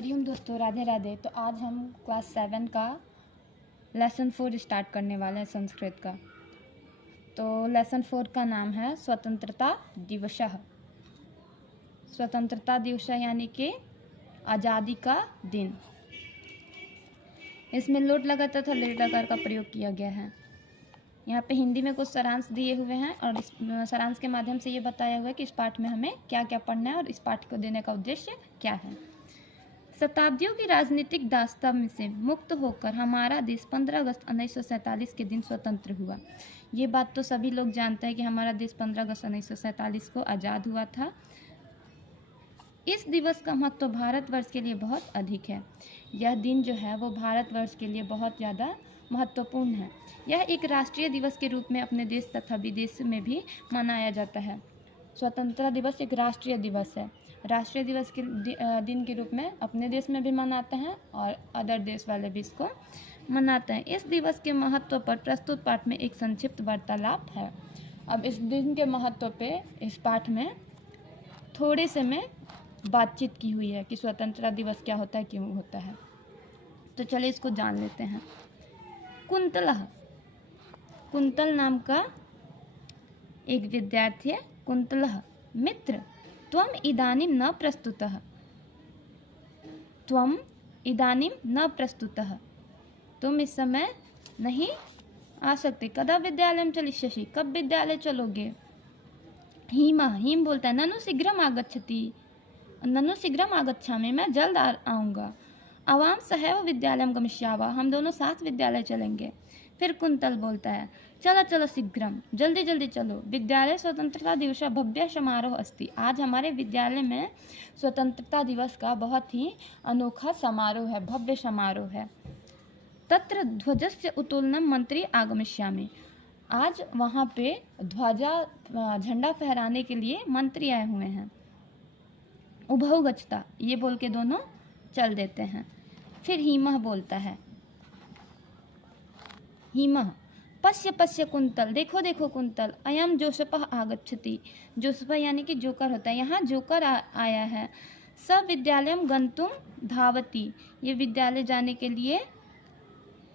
हरिओम दोस्तों, राधे राधे। तो आज हम क्लास 7 का लेसन 4 स्टार्ट करने वाले हैं संस्कृत का। तो लेसन 4 का नाम है स्वतंत्रता दिवसः। स्वतंत्रता दिवस यानी कि आज़ादी का दिन। इसमें लोट लगातार तथा लेट लकार का प्रयोग किया गया है। यहाँ पे हिंदी में कुछ सारांश दिए हुए हैं और इस सारांश के माध्यम से ये बताया हुआ है कि इस पाठ में हमें क्या क्या पढ़ना है और इस पाठ को देने का उद्देश्य क्या है। शताब्दियों की राजनीतिक दास्तां में से मुक्त होकर हमारा देश 15 अगस्त 1947 के दिन स्वतंत्र हुआ। ये बात तो सभी लोग जानते हैं कि हमारा देश 15 अगस्त 1947 को आज़ाद हुआ था। इस दिवस का महत्व भारतवर्ष के लिए बहुत अधिक है। यह दिन जो है वो भारतवर्ष के लिए बहुत ज़्यादा महत्वपूर्ण है। यह एक राष्ट्रीय दिवस के रूप में अपने देश तथा विदेश में भी मनाया जाता है। स्वतंत्रता दिवस एक राष्ट्रीय दिवस है। राष्ट्रीय दिवस के दिन के रूप में अपने देश में भी मनाते हैं और अदर देश वाले भी इसको मनाते हैं। इस दिवस के महत्व पर प्रस्तुत पाठ में एक संक्षिप्त वार्तालाप है। अब इस दिन के महत्व पे इस पाठ में थोड़े से में बातचीत की हुई है कि स्वतंत्रता दिवस क्या होता है, क्यों होता है। तो चलिए इसको जान लेते हैं। कुंतलः, कुंतल नाम का एक विद्यार्थी है। कुंतलः, मित्र त्वम इदानीं न प्रस्तुतः। त्वम इदानीं न प्रस्तुतः, तुम इस समय नहीं आ सकते। कदा विद्यालयं चलिष्यसि, कब विद्यालय चलोगे। हीमः, हीम बोलता है ननु शीघ्रम आगच्छति, ननु शीघ्रम आगच्छामि, मैं जल्द आऊँगा। आवाम सहैव विद्यालयं गमिष्यावः, हम दोनों साथ विद्यालय चलेंगे। फिर कुंतल बोलता है चलो चलो शीघ्रम, जल्दी जल्दी चलो। विद्यालय स्वतंत्रता दिवस भव्य समारोह अस्ति, आज हमारे विद्यालय में स्वतंत्रता दिवस का बहुत ही अनोखा समारोह है, भव्य समारोह है। तत्र ध्वजस्य उत्तोलनं मंत्री आगमिष्यामि, आज वहाँ पे ध्वजा झंडा फहराने के लिए मंत्री आए हुए हैं। उभौ गच्छता, ये बोल के दोनों चल देते हैं। फिर हीमः बोलता है, हीमः पश्य पश्य कुंतल, देखो देखो कुंतल, अयम जोसेफः आगच्छति, जोसेफ यानी कि जोकर होता है, यहाँ जोकर आया है। स विद्यालयं गन्तुं धावति, ये विद्यालय जाने के लिए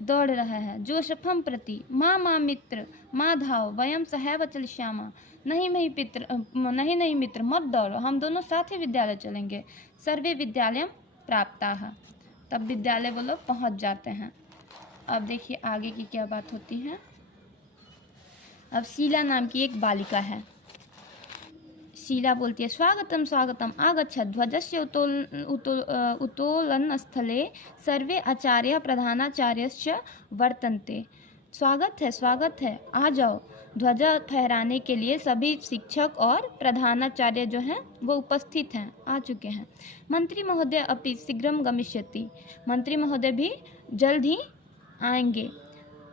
दौड़ रहा है। जोसेफं प्रति माँ माँ मित्र, माँ धाव, वयम सहैव चलिष्यामः, नहीं नहीं मित्र मत दौड़ो, हम दोनों साथ ही विद्यालय चलेंगे। सर्वे विद्यालयं प्राप्ताः, तब विद्यालय वो लोग पहुँच जाते हैं। अब देखिए आगे की क्या बात होती है। अब शीला नाम की एक बालिका है। शीला बोलती है स्वागतम स्वागतम आगच्छत ध्वजस्य उत्तोलन स्थले सर्वे आचार्य प्रधानाचार्यश्च वर्तन्ते। स्वागत है, आ जाओ। ध्वजा फहराने के लिए सभी शिक्षक और प्रधानाचार्य जो हैं वो उपस्थित हैं, आ चुके हैं। मंत्री महोदय अपि शीघ्रम गमिष्यति, मंत्री महोदय भी जल्द ही आएंगे।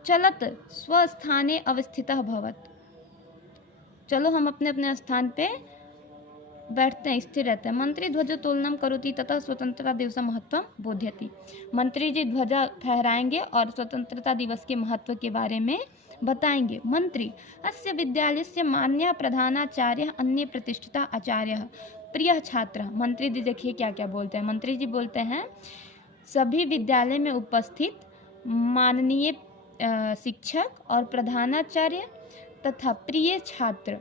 चलत स्वस्थाने अवस्थितः भवत, चलो हम अपने अपने स्थान पे बैठते हैं, स्थिर रहते हैं। मंत्री ध्वजोत्तोलनम करोति तथा स्वतंत्रता दिवस महत्व बोध्यति, मंत्री जी ध्वजा फहराएंगे और स्वतंत्रता दिवस के महत्व के बारे में बताएंगे। मंत्री अस्य विद्यालयस्य मान्य प्रधानाचार्य अन्य प्रतिष्ठिता आचार्य प्रिय छात्र, मंत्री जी देखिए क्या क्या बोलते हैं। मंत्री जी बोलते हैं सभी विद्यालय में उपस्थित माननीय शिक्षक और प्रधानाचार्य तथा प्रिय छात्र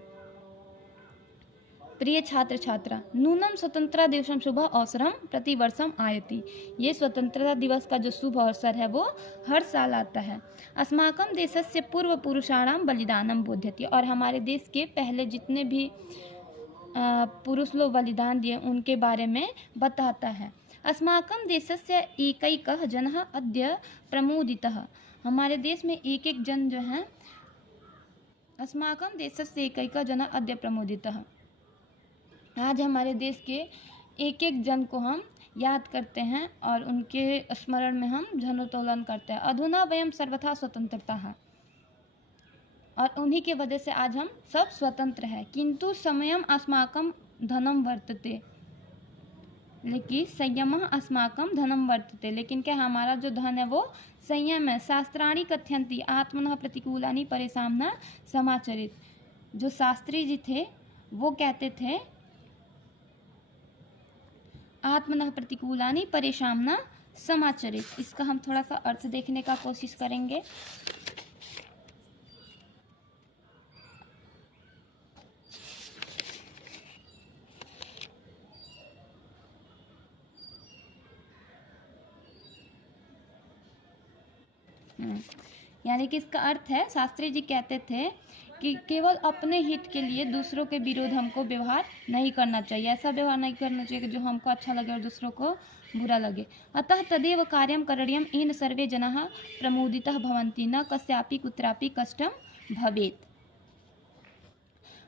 छात्रा नूनम स्वतंत्रता दिवसम शुभ अवसरम प्रतिवर्षम आयति, ये स्वतंत्रता दिवस का जो शुभ अवसर है वो हर साल आता है। अस्माकं देशस्य पूर्व पुरुषाणाम बलिदानम बोध्यति, और हमारे देश के पहले जितने भी पुरुष लोग बलिदान दिए उनके बारे में बताता है। अस्माकं देशस्य एकैकः जनः अद्य प्रमुदितः, हमारे देश में एक एक जन जो है, अस्माकं देशस्य एकैकः जनः अद्य प्रमुदितः, आज हमारे देश के एक एक जन को हम याद करते हैं और उनके स्मरण में हम झंडोत्तोलन करते हैं। अधुना वयम सर्वथा स्वतंत्रता है, और उन्हीं के वजह से आज हम सब स्वतंत्र हैं। किंतु समयम अस्माकं धनम वर्तते, लेकिन संयमः अस्माकं धनम वर्तते, लेकिन क्या हमारा जो धन है वो संयम है। शास्त्राणि कथयन्ति आत्मनः प्रतिकूलानि परेषां न समाचरेत्, जो शास्त्री जी थे वो कहते थे आत्मनः प्रतिकूलानि परेशान समाचरित। इसका हम थोड़ा सा अर्थ देखने का कोशिश करेंगे। यानी कि इसका अर्थ है, शास्त्री जी कहते थे कि केवल अपने हित के लिए दूसरों के विरोध हमको व्यवहार नहीं करना चाहिए। ऐसा व्यवहार नहीं करना चाहिए कि जो हमको अच्छा लगे और दूसरों को बुरा लगे। अतः तदेव कार्यं करणीयं येन सर्वे जनाः प्रमुदितः भवन्ति, न कस्यापि कुत्रापि कष्टं भवेत्।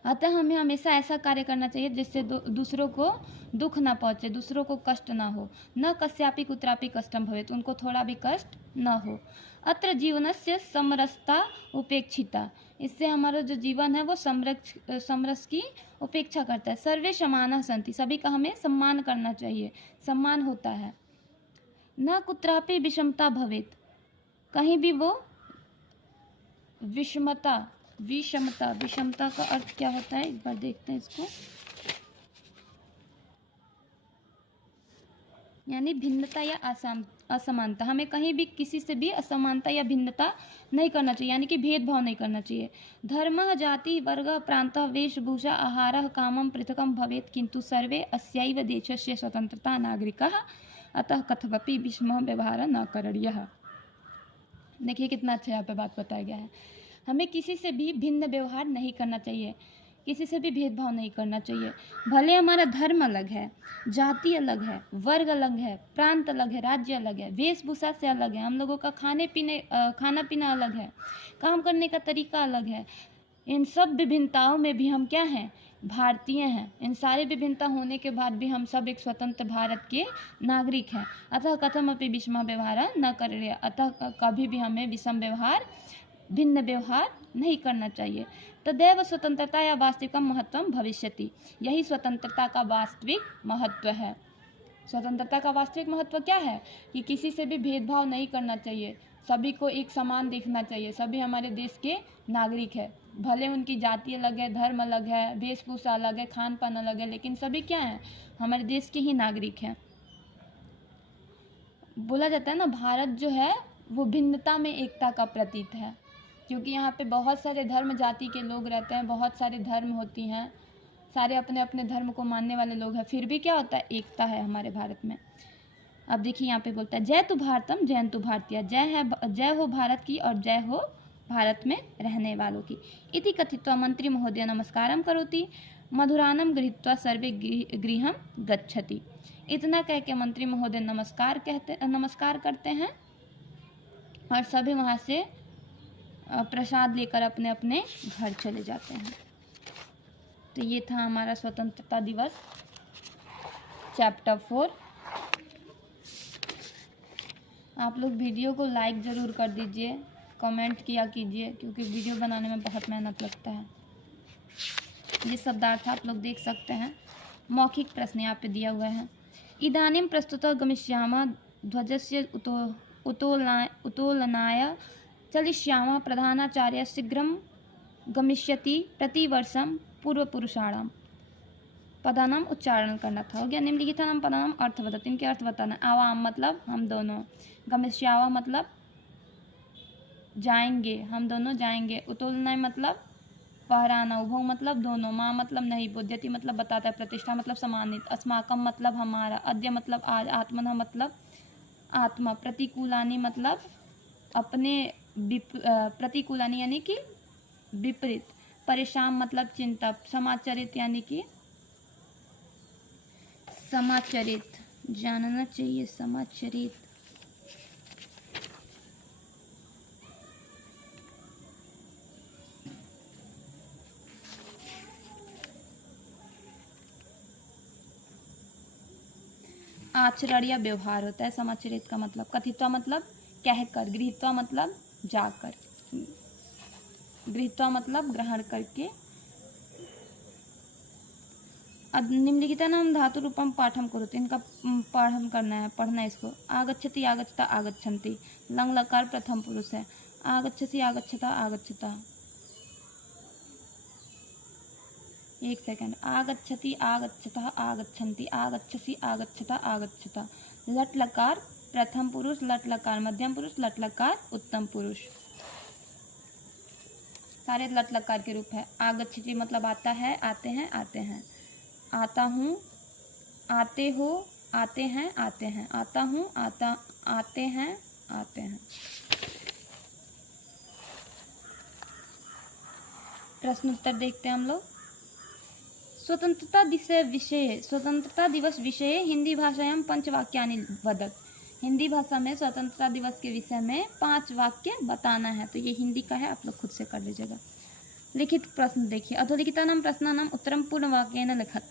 अतः हमें हमेशा ऐसा कार्य करना चाहिए जिससे दूसरों को दुख ना पहुँचे, दूसरों को कष्ट ना हो। न कस्यापि कुत्रापि कष्टं भवेत्, उनको थोड़ा भी कष्ट न हो। अत्र जीवनस्य समरसता उपेक्षिता, इससे हमारा जो जीवन है वो समरस की उपेक्षा करता है। सर्वे समानः सन्ति, सभी का हमें सम्मान करना चाहिए, सम्मान होता है। न कुत्रापि विषमता भवेत्, कहीं भी वो विषमता का अर्थ क्या होता है, एक बार देखते हैं इसको। यानी भिन्नता या असमानता, हमें कहीं भी किसी से भी असमानता या भिन्नता नहीं करना चाहिए, यानी कि भेदभाव नहीं करना चाहिए। धर्मः जाति वर्ग प्रान्तः वेशभूषा आहारः कामं पृथकं भवेत्, किन्तु सर्वे अस्यैव देशस्य स्वतन्त्रता नागरिकाः, अतः कथमपि विषमः व्यवहारः न करणीयः। देखिए कितना अच्छा यहाँ पे बात बताया गया है। हमें किसी से भी भिन्न व्यवहार नहीं करना चाहिए, किसी से भी भेदभाव नहीं करना चाहिए। भले हमारा धर्म अलग है, जाति अलग है, वर्ग अलग है, प्रांत अलग है, राज्य अलग है, वेशभूषा से अलग है, हम लोगों का खाना पीना अलग है, काम करने का तरीका अलग है, इन सब विभिन्नताओं में भी हम क्या हैं, भारतीय हैं। इन सारी विभिन्नता होने के बाद भी हम सब एक स्वतंत्र भारत के नागरिक हैं। अतः कथमपि विषमः व्यवहारः न करणीय, अतः कभी भी हमें विषम व्यवहार, भिन्न व्यवहार नहीं करना चाहिए। तदेव स्वतंत्रता या वास्तविक महत्व भविष्यति, यही स्वतंत्रता का वास्तविक महत्व है। स्वतंत्रता का वास्तविक महत्व क्या है कि किसी से भी भेदभाव नहीं करना चाहिए, सभी को एक समान देखना चाहिए। सभी हमारे देश के नागरिक है, भले उनकी जाति अलग है, धर्म अलग है, वेशभूषा अलग है, खान पान अलग है, लेकिन सभी क्या हैं, हमारे देश के ही नागरिक हैं। बोला जाता है ना, भारत जो है वो भिन्नता में एकता का प्रतीक है, क्योंकि यहाँ पे बहुत सारे धर्म जाति के लोग रहते हैं, बहुत सारे धर्म होती हैं, सारे अपने अपने धर्म को मानने वाले लोग हैं, फिर भी क्या होता है, एकता है हमारे भारत में। अब देखिए यहाँ पे बोलता है, जय तु भारतम जयन्तु भारतीय, जय हो भारत की और जय हो भारत में रहने वालों की। इति कथित्वा मंत्री महोदय नमस्कारम करोति, मधुरानम गृहीत्वा सर्वे गृहम गच्छति। इतना कह के मंत्री महोदय नमस्कार करते हैं और सभी वहाँ से प्रसाद लेकर अपने अपने घर चले जाते हैं। तो ये था हमारा स्वतंत्रता दिवस चैप्टर 4। आप लोग वीडियो को लाइक ज़रूर कर दीजिए, कमेंट किया कीजिए, क्योंकि वीडियो बनाने में बहुत मेहनत लगता है। ये शब्दार्थ आप लोग देख सकते हैं, मौखिक प्रश्न यहाँ पे दिया हुआ है। इदानीं प्रस्तुतः गमिष्यामः ध्वजस्य उत्तोलनाय चलिष्यामः प्रधानाचार्य शीघ्रं गमिष्यति, प्रतिवर्षं पूर्वपुरुषाणां पदानाम उच्चारण करना था। हो गया। निम्नलिखितानां पदानाम अर्थ वदतु, इनके अर्थ बताना। आवाम मतलब हम दोनों, गमिष्यामः मतलब जाएंगे, हम दोनों जाएंगे, उत्तोलनाय मतलब पहराना, उभौ मतलब दोनों, माँ मतलब नहीं, बोध्यति मतलब बताता है, प्रतिष्ठा मतलब सम्मानित, अस्माकम मतलब हमारा, अद्य मतलब आज, आत्मनः मतलब आत्मा, प्रतिकूलानि मतलब अपने प्रतिकूलानि यानी कि विपरीत, परेशान मतलब चिंता, समाचरित यानी कि समाचरित, जानना चाहिए समाचरित। आचरण या व्यवहार होता है समाचरित का मतलब। कथित्वा मतलब कहकर, गृहीत्वा मतलब जाकर, गृहीत्वा मतलब ग्रहण करके। निम्नलिखितानां धातु रूपम पाठम करोति, इनका पाठन करना है, पढ़ना है इसको। आगच्छति आगच्छता आगच्छन्ति, लंग लकार प्रथम पुरुष है। आगच्छति आगच्छता आगच्छता, एक सेकंड। आगच्छति, आगच्छतः, आगच्छन्ति, आगच्छसि, आगच्छता, आगच्छता। लट लकार प्रथम पुरुष, लट लकार मध्यम पुरुष, लट लकार उत्तम पुरुष, सारे लट लकार के रूप है। आगच्छति मतलब आता है, आते हैं, आते हैं। आता हूँ, आते हो, आते हैं, आते हैं। आता हूँ, आता, आते हैं, आते हैं। प्रश्न उत्तर देखते हैं हम लोग। स्वतंत्रता दिवस विषये हिंदी भाषायां पंचवाक्यानि वदत्। हिंदी भाषा में स्वतंत्रता दिवस के विषय में 5 वाक्य बताना है। तो ये हिंदी का है, आप लोग खुद से कर लीजिएगा। लिखित प्रश्न देखिए। अधोलिखितानां प्रश्नानां उत्तरं पूर्णवाक्येन लिखत।